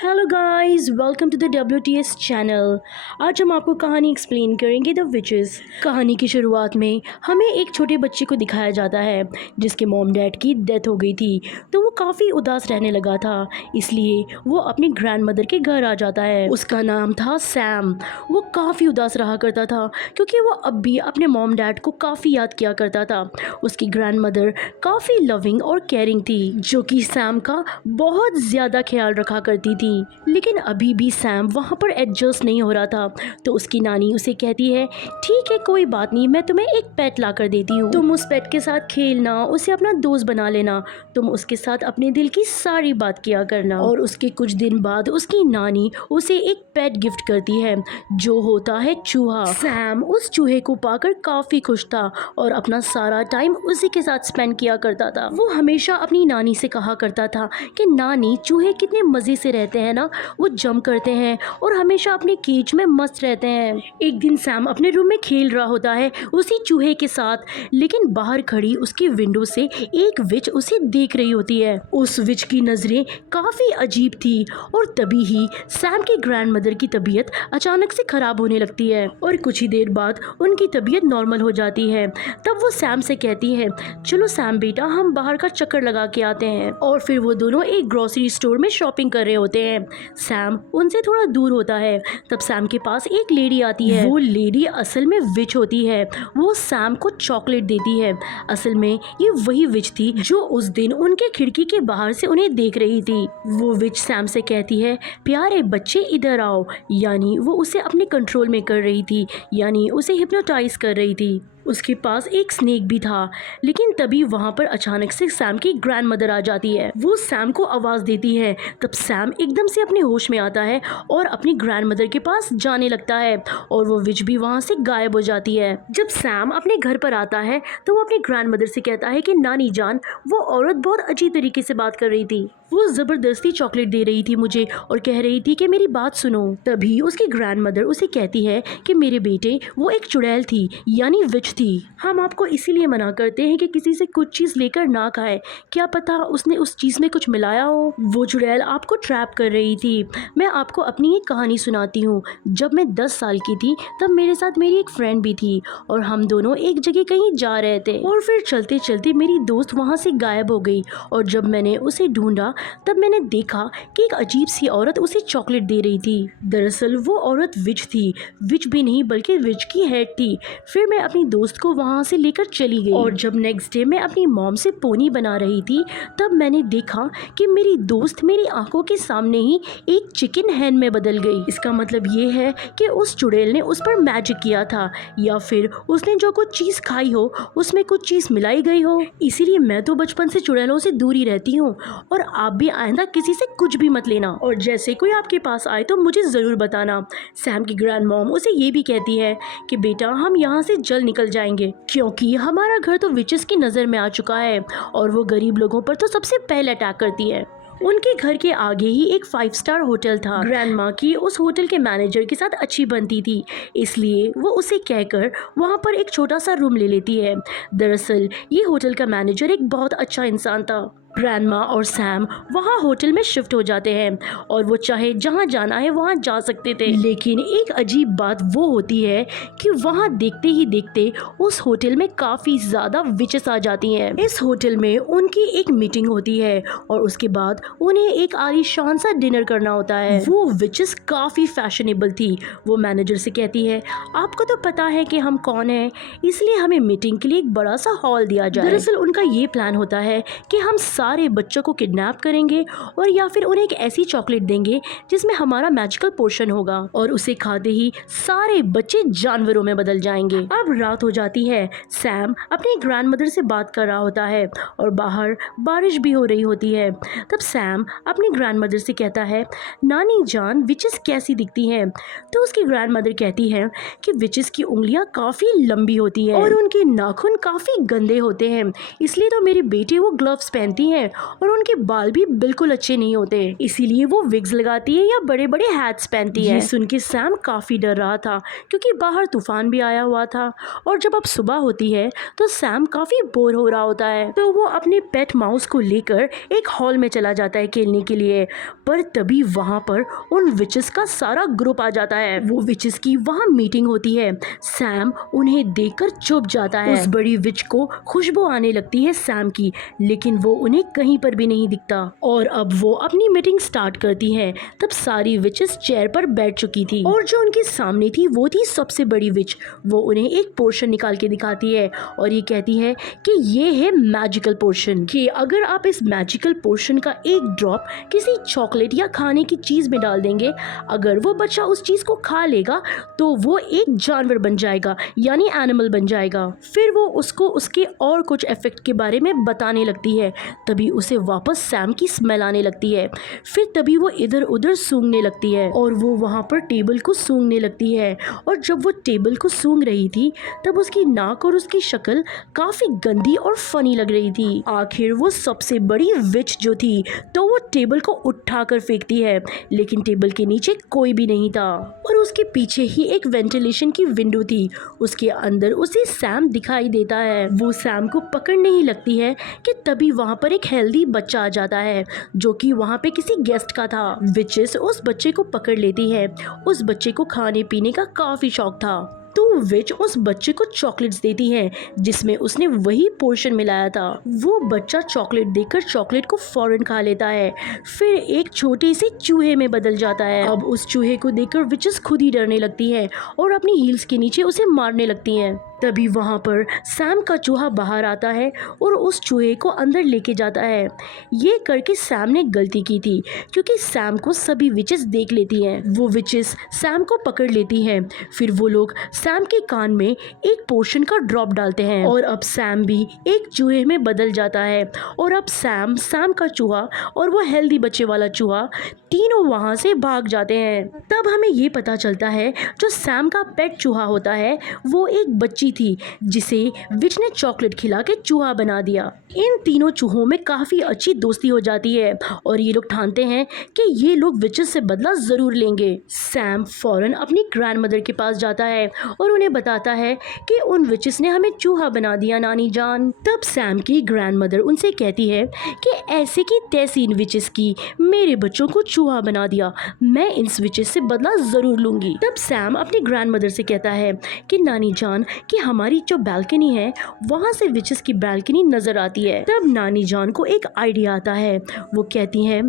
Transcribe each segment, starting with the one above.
Hello guys, welcome to the WTS channel. आज हम आपको कहानी एक्सप्लेन करेंगे द विचेस। कहानी की शुरुआत में हमें एक छोटे बच्चे को दिखाया जाता है जिसके मॉम डैड की डेथ हो गई थी, तो वो काफ़ी उदास रहने लगा था। इसलिए वो अपनी ग्रैंड मदर के घर आ जाता है। उसका नाम था सैम। वो काफ़ी उदास रहा करता था क्योंकि वो अब भी अपने मॉम डैड को काफ़ी याद किया करता था। उसकी ग्रैंड मदर काफ़ी लविंग और केयरिंग थी, जो कि सैम का बहुत ज़्यादा ख्याल रखा करती थी। लेकिन अभी भी सैम वहाँ पर एडजस्ट नहीं हो रहा था, तो उसकी नानी उसे कहती है, ठीक है कोई बात नहीं, मैं तुम्हें एक पेट ला कर देती हूँ, तुम उस पेट के साथ खेलना, उसे अपना दोस्त बना लेना, तुम उसके साथ अपने दिल की सारी बात किया करना। और उसके कुछ दिन बाद उसकी नानी उसे एक पेट गिफ्ट करती है जो होता है चूहा। सैम उस चूहे को पाकर काफी खुश था और अपना सारा टाइम उसी के साथ स्पेंड किया करता था। वो हमेशा अपनी नानी से कहा करता था कि नानी, चूहे कितने मजे से रहते हैं ना, वो जंप करते हैं और हमेशा अपने केज में मस्त रहते हैं। एक दिन सैम अपने रूम में खेल रहा होता है उसी चूहे के साथ, लेकिन बाहर खड़ी उसकी विंडो से एक विच उसे देख रही होती है। उस विच की नजरें काफी अजीब थी और तभी ही सैम की ग्रैंड मदर की तबीयत अचानक से खराब होने लगती है और कुछ ही देर बाद उनकी तबीयत नॉर्मल हो जाती है। तब वो सैम से कहती है, चलो सैम बेटा, हम बाहर का चक्कर लगा के आते हैं। और फिर वो दोनों एक ग्रोसरी स्टोर में शॉपिंग कर रहे होते हैं। सैम उनसे थोड़ा दूर होता है। तब सैम के पास एक लेडी आती है। वो लेडी असल में विच होती है। वो सैम को चॉकलेट देती है। असल में ये वही विच थी जो उस दिन उनके खिड़की के बाहर से उन्हें देख रही थी। वो विच सैम से कहती है, प्यारे बच्चे इधर आओ, यानी वो उसे अपने कंट्रोल में कर रही थी, यानी उसे हिप्नोटाइज कर रही थी। उसके पास एक स्नेक भी था। लेकिन तभी वहाँ पर अचानक से सैम की ग्रैंड मदर आ जाती है। वो सैम को आवाज़ देती है। तब सैम एकदम से अपने होश में आता है और अपनी ग्रैंड मदर के पास जाने लगता है और वो विच भी वहाँ से गायब हो जाती है। जब सैम अपने घर पर आता है तो वो अपनी ग्रैंड मदर से कहता है कि नानी जान, वो औरत बहुत अजीब तरीके से बात कर रही थी। वो ज़बरदस्ती चॉकलेट दे रही थी मुझे और कह रही थी कि मेरी बात सुनो। तभी उसकी ग्रैंड मदर उसे कहती है कि मेरे बेटे, वो एक चुड़ैल थी, यानी विच थी। हम आपको इसीलिए मना करते हैं कि किसी से कुछ चीज़ लेकर ना खाए, क्या पता उसने उस चीज़ में कुछ मिलाया हो। वो चुड़ैल आपको ट्रैप कर रही थी। मैं आपको अपनी एक कहानी सुनाती हूँ। जब मैं 10 साल की थी तब मेरे साथ मेरी एक फ्रेंड भी थी और हम दोनों एक जगह कहीं जा रहे थे और फिर चलते चलते मेरी दोस्त वहाँ से गायब हो गई और जब मैंने उसे ढूंढा तब मैंने देखा कि एक अजीब सी औरत उसे चॉकलेट दे रही थी। दरअसल वो औरत विच थी। विच भी नहीं बल्कि विच की हेड थी। फिर मैं अपनी दोस्त को वहाँ से लेकर चली गई और जब नेक्स्ट डे मैं अपनी मॉम से पोनी बना रही थी तब मैंने देखा कि मेरी दोस्त मेरी आंखों के सामने ही एक चिकन हैन में बदल गई। इसका मतलब ये है कि उस चुड़ैल ने उस पर मैजिक किया था या फिर उसने जो कुछ चीज़ खाई हो उसमें कुछ चीज़ मिलाई गई हो। इसीलिए मैं तो बचपन से चुड़ैलों से दूर ही रहती हूँ और आप भी आइंदा किसी से कुछ भी मत लेना और जैसे कोई आपके पास आए तो मुझे ज़रूर बताना। सैम की ग्रैंड मॉम उसे ये भी कहती है कि बेटा, हम यहाँ से जल्द निकल जाएंगे क्योंकि हमारा घर तो विचेस की नज़र में आ चुका है और वो गरीब लोगों पर तो सबसे पहले अटैक करती है। उनके घर के आगे ही एक 5 स्टार होटल था। ग्रैंड माँ की उस होटल के मैनेजर के साथ अच्छी बनती थी, इसलिए वो उसे कहकर वहाँ पर एक छोटा सा रूम ले लेती है। दरअसल ये होटल का मैनेजर एक बहुत अच्छा इंसान था। ग्रैंडमा और सैम वहाँ होटल में शिफ्ट हो जाते हैं और वो चाहे जहाँ जाना है वहाँ जा सकते थे। लेकिन एक अजीब बात वो होती है कि वहाँ देखते ही देखते उस होटल में काफ़ी ज़्यादा विचेस आ जाती हैं। इस होटल में उनकी एक मीटिंग होती है और उसके बाद उन्हें एक आलीशान सा डिनर करना होता है। वो विचेस काफ़ी फैशनेबल थी। वो मैनेजर से कहती है, आपको तो पता है कि हम कौन हैं, इसलिए हमें मीटिंग के लिए एक बड़ा सा हॉल दिया जाए। दरअसल उनका ये प्लान होता है कि हम सारे बच्चों को किडनैप करेंगे और या फिर उन्हें एक ऐसी चॉकलेट देंगे जिसमें हमारा मैजिकल पोर्शन होगा और उसे खाते ही सारे बच्चे जानवरों में बदल जाएंगे। अब रात हो जाती है। सैम अपनी ग्रैंड मदर से बात कर रहा होता है और बाहर बारिश भी हो रही होती है। तब सैम अपनी ग्रैंड मदर से कहता है, नानी जान, विचेस कैसी दिखती हैं? तो उसकी ग्रैंड मदर कहती है कि विचेस की उंगलियां काफ़ी लंबी होती है और उनके नाखून काफ़ी गंदे होते हैं, इसलिए तो मेरे बेटे वो ग्लव्स पहनती हैं और उनके बाल भी बिल्कुल अच्छे नहीं होते, इसीलिए वो विग्स लगाती है या बड़े बड़े हैट्स पहनती है। ये सुन के सैम काफ़ी डर रहा था क्योंकि बाहर तूफान भी आया हुआ था। और जब अब सुबह होती है तो सैम काफ़ी बोर हो रहा होता है, तो वो अपने पेट माउस को लेकर एक हॉल में चला जाता है खेलने के लिए। पर तभी वहाँ पर उन विचेस का सारा ग्रुप आ जाता है। वो विचेस की वहाँ मीटिंग होती है। सैम उन्हें देखकर चुप जाता है। उस बड़ी विच को खुशबू आने लगती है सैम की, लेकिन वो उन्हें कहीं पर भी नहीं दिखता। और अब वो अपनी मीटिंग स्टार्ट करती है। तब सारी विचेस चेयर पर बैठ चुकी थी और जो उनके सामने थी वो थी सबसे बड़ी विच। वो उन्हें एक पोर्शन निकाल के दिखाती है और ये कहती है कि ये है मैजिकल पोर्शन, कि अगर आप इस मैजिकल पोर्शन का एक ड्रॉप किसी चॉकलेट या खाने की चीज में डाल देंगे, अगर वो बच्चा उस चीज को खा लेगा तो वो एक जानवर बन जाएगा, यानी एनिमल बन जाएगा। फिर वो उसको उसके और कुछ इफेक्ट के बारे में बताने लगती है। तभी उसे वापस सैम की स्मेल आने लगती है। फिर तभी वो इधर उधर सूंघने लगती है और वो वहाँ पर टेबल को सूंघने लगती है। और जब वो टेबल को सूंघ रही थी तब उसकी नाक और उसकी शक्ल काफी गंदी और फनी लग रही थी। आखिर वो सबसे बड़ी विच जो थी तो वो टेबल को उठाकर फेंकती है, लेकिन टेबल के नीचे कोई भी नहीं था और उसके पीछे ही एक वेंटिलेशन की विंडो थी। उसके अंदर उसे सैम दिखाई देता है। वो सैम को पकड़ने ही लगती है कि तभी वहाँ पर एक हेल्दी बच्चा आ जाता है जो कि वहाँ पे किसी गेस्ट का था। विचेस उस बच्चे को पकड़ लेती है। उस बच्चे को खाने पीने का काफी शौक था, तो विच उस बच्चे को चॉकलेट्स देती है जिसमें उसने वही पोर्शन मिलाया था। वो बच्चा चॉकलेट देखकर चॉकलेट को फौरन खा लेता है, फिर एक छोटे से चूहे में बदल जाता है। अब उस चूहे को देखकर विचेस खुद ही डरने लगती है और अपनी हील्स के नीचे उसे मारने लगती हैं। तभी वहाँ पर सैम का चूहा बाहर आता है और उस चूहे को अंदर लेके जाता है। ये करके सैम ने गलती की थी क्योंकि सैम को सभी विचेस देख लेती हैं। वो विचेस सैम को पकड़ लेती हैं। फिर वो लोग सैम के कान में एक पोर्शन का ड्रॉप डालते हैं और अब सैम भी एक चूहे में बदल जाता है। और अब सैम का चूहा और वो हेल्दी बच्चे वाला चूहा तीनों वहाँ से भाग जाते हैं। तब हमें ये पता चलता है जो सैम का पेट चूहा होता है वो एक बच्ची थी जिसे विच ने चॉकलेट खिला के चूहा बना दिया। इन तीनों चूहों में काफी अच्छी दोस्ती हो जाती है और ये लोग ठानते हैं कि ये लोग विचेस से बदला जरूर लेंगे। सैम फौरन अपनी ग्रैंडमदर के पास जाता है और उन्हें बताता है कि उन विचेस ने हमें चूहा बना दिया नानी जान। तब सैम की ग्रैंडमदर उनसे कहती है कि ऐसे की तैसी इन विचेस की मेरे बच्चों को चूहा बना दिया, मैं इन विचेस से बदला जरूर लूंगी। तब सैम अपनी ग्रैंडमदर से कहता है कि नानी जान कि हमारी जो बालकनी है वहाँ से विचेस की बालकनी नजर आती है। तब नानी जान को एक आइडिया आता है। वो कहती हैं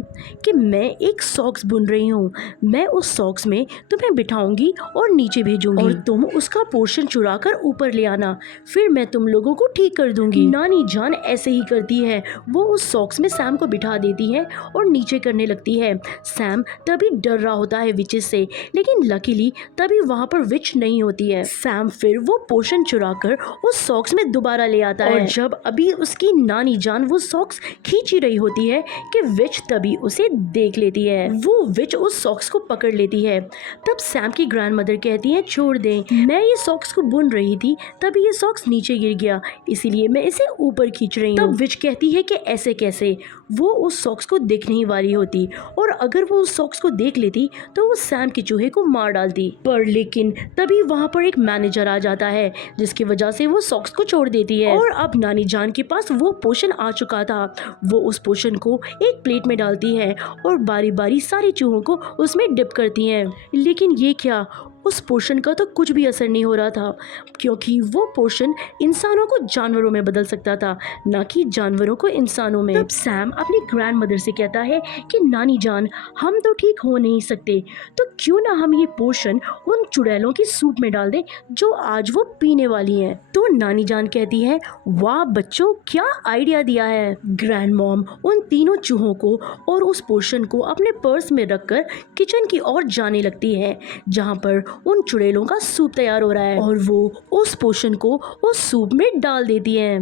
कि मैं एक सॉक्स बुन रही हूँ, मैं उस सॉक्स में तुम्हें बिठाऊंगी और नीचे भेजूंगी और तुम उसका पोर्शन चुरा कर ऊपर ले आना, फिर मैं तुम लोगों को ठीक कर दूंगी। नानी जान ऐसे ही करती है। वो उस सॉक्स में सैम को बिठा देती है और नीचे करने लगती है। सैम तभी डर रहा होता है विचेस से, लेकिन लकीली तभी वहाँ पर विच नहीं होती है। सैम फिर वो पोर्शन चुराकर उस सॉक्स में दोबारा ले आता है और जब अभी उसकी नानी जान वो सॉक्स खींच ही रही होती है कि विच तभी उसे देख लेती है। वो विच उस सॉक्स को पकड़ लेती है। तब सैम की ग्रैंडमदर कहती है छोड़ दें, मैं ये सॉक्स को बुन रही थी तभी ये सॉक्स नीचे गिर गया, इसीलिए मैं इसे ऊपर खींच रही हूँ। तब विच कहती है कि ऐसे कैसे, वो उस सॉक्स को देखने ही वाली होती और अगर वो उस सॉक्स को देख लेती तो वो सैम के चूहे को मार डालती। पर लेकिन तभी वहाँ पर एक मैनेजर आ जाता है जिसकी वजह से वो सॉक्स को छोड़ देती है और अब नानी जान के पास वो पोर्शन आ चुका था। वो उस पोर्शन को एक प्लेट में डालती है और बारी बारी सारे चूहों को उसमें डिप करती हैं। लेकिन ये क्या, उस पोर्शन का तो कुछ भी असर नहीं हो रहा था क्योंकि वो पोर्शन इंसानों को जानवरों में बदल सकता था, ना कि जानवरों को इंसानों में। तब सैम अपनी ग्रैंडमदर से कहता है कि नानी जान हम तो ठीक हो नहीं सकते, तो क्यों ना हम ये पोर्शन उन चुड़ैलों की सूप में डाल दें जो आज वो पीने वाली हैं। तो नानी जान कहती है वाह बच्चों, क्या आइडिया दिया है। ग्रैंड मॉम उन तीनों चूहों को और उस पोर्शन को अपने पर्स में रखकर किचन की ओर जाने लगती है जहाँ पर उन चुड़ैलों का सूप तैयार हो रहा है और वो उस पोर्शन को उस सूप में डाल देती है।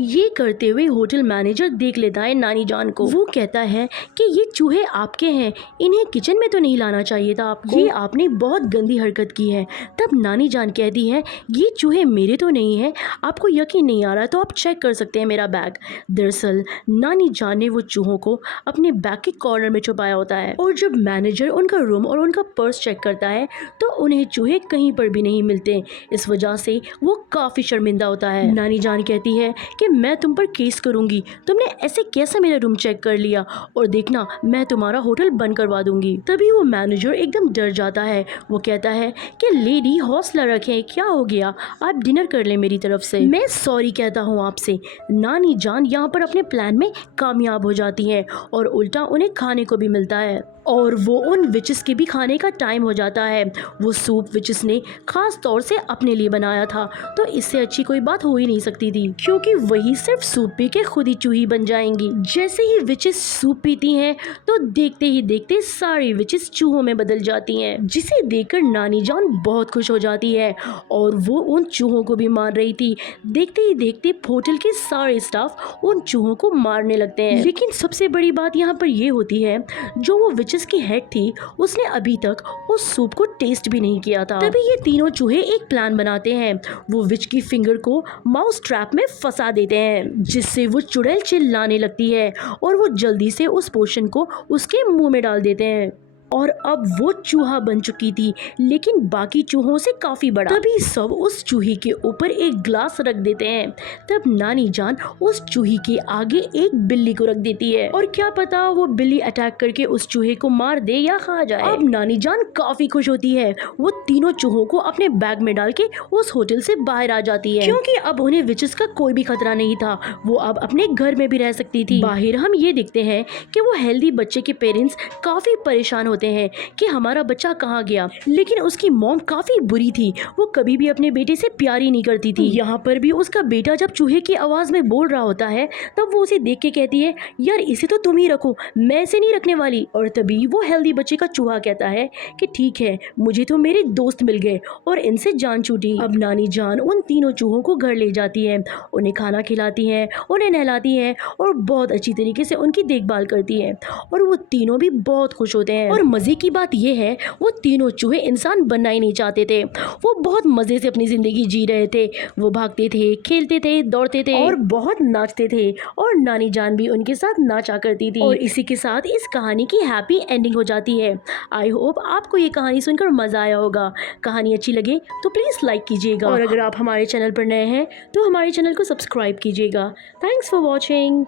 ये करते हुए होटल मैनेजर देख लेता है नानी जान को। वो कहता है कि ये चूहे आपके हैं, इन्हें किचन में तो नहीं लाना चाहिए था आपको, ये आपने बहुत गंदी हरकत की है। तब नानी जान कहती है ये चूहे मेरे तो नहीं है, आपको यकीन नहीं आ रहा तो आप चेक कर सकते हैं मेरा बैग। दरअसल नानी जान ने वो चूहों को अपने बैग के कॉर्नर में छुपाया होता है, और जब मैनेजर उनका रूम और उनका पर्स चेक करता है तो उन्हें चूहे कहीं पर भी नहीं मिलते। इस वजह से वो काफी शर्मिंदा होता है। नानी जान कहती है कि मैं तुम पर केस करूंगी, तुमने ऐसे कैसे मेरा रूम चेक कर लिया, और देखना मैं तुम्हारा होटल बंद करवा दूंगी। तभी वो मैनेजर एकदम डर जाता है। वो कहता है कि लेडी हौसला रखें, क्या हो गया, आप डिनर कर लें मेरी तरफ से, मैं सॉरी कहता हूँ आपसे। नानी जान यहाँ पर अपने प्लान में कामयाब हो जाती है और उल्टा उन्हें खाने को भी मिलता है, और वो उन विचेस के भी खाने का टाइम हो जाता है। वो सूप विचेस ने खास तौर से अपने लिए बनाया था, तो इससे अच्छी कोई बात हो ही नहीं सकती थी, क्योंकि वही सिर्फ सूप पी के खुद ही चूही बन जाएंगी। जैसे ही विचेस सूप पीती हैं तो देखते ही देखते सारी विचेस चूहों में बदल जाती हैं, जिसे देखकर नानी जान बहुत खुश हो जाती है और वो उन चूहों को भी मार रही थी। देखते ही देखते होटल के सारे स्टाफ उन चूहों को मारने लगते हैं। लेकिन सबसे बड़ी बात यहाँ पर ये होती है, जो वो विचेस की हेड थी उसने अभी तक उस सूप को टेस्ट भी नहीं किया था। तभी ये तीनों चूहे एक प्लान बनाते हैं। वो विच की फिंगर को माउस ट्रैप में फंसा देते हैं, जिससे वो चुड़ैल चिल्लाने लगती है और वो जल्दी से उस पोर्शन को उसके मुंह में डाल देते हैं। और अब वो चूहा बन चुकी थी, लेकिन बाकी चूहों से काफी बड़ा। तभी सब उस चूहे के ऊपर एक ग्लास रख देते हैं। तब नानी जान उस चूहे के आगे एक बिल्ली को रख देती है, और क्या पता वो बिल्ली अटैक करके उस चूहे को मार दे या खा जाए। अब नानी जान काफी खुश होती है। वो तीनों चूहों को अपने बैग में डाल के उस होटल से बाहर आ जाती है, क्योंकि अब उन्हें विचेस का कोई भी खतरा नहीं था। वो अब अपने घर में भी रह सकती थी। बाहर हम ये देखते हैं कि वो हेल्दी बच्चे के पेरेंट्स काफी परेशान होते हैं कि हमारा बच्चा कहाँ गया, लेकिन उसकी मॉम काफी बुरी थी। वो कभी भी अपने बेटे से प्यार ही नहीं करती थी। यहाँ पर भी उसका बेटा जब चूहे की आवाज में बोल रहा होता है, तब वो उसे देख के कहती है यार इसे तो तुम ही रखो, मैं इसे नहीं रखने वाली। और तभी वो हेल्दी बच्चे का चूहा कहता है कि ठीक है, मुझे तो मेरे दोस्त मिल गए और इनसे जान छूटी। अब नानी जान उन तीनों चूहों को घर ले जाती है, उन्हें खाना खिलाती है, उन्हें नहलाती है और बहुत अच्छी तरीके से उनकी देखभाल करती है, और वो तीनों भी बहुत खुश होते हैं। और मजे की बात यह है, वो तीनों चूहे इंसान बनना ही नहीं चाहते थे। वो बहुत मजे से अपनी जिंदगी जी रहे थे। वो भागते थे, खेलते थे, दौड़ते थे और बहुत नाचते थे, और नानी जान भी उनके साथ नाचा करती थी। और इसी के साथ इस कहानी की हैप्पी एंडिंग हो जाती है। आई होप आपको ये कहानी सुनकर मजा आया होगा। कहानी अच्छी लगे तो प्लीज लाइक कीजिएगा, और अगर आप हमारे चैनल पर नए हैं तो हमारे चैनल को सब्सक्राइब कीजिएगा। Thanks for watching.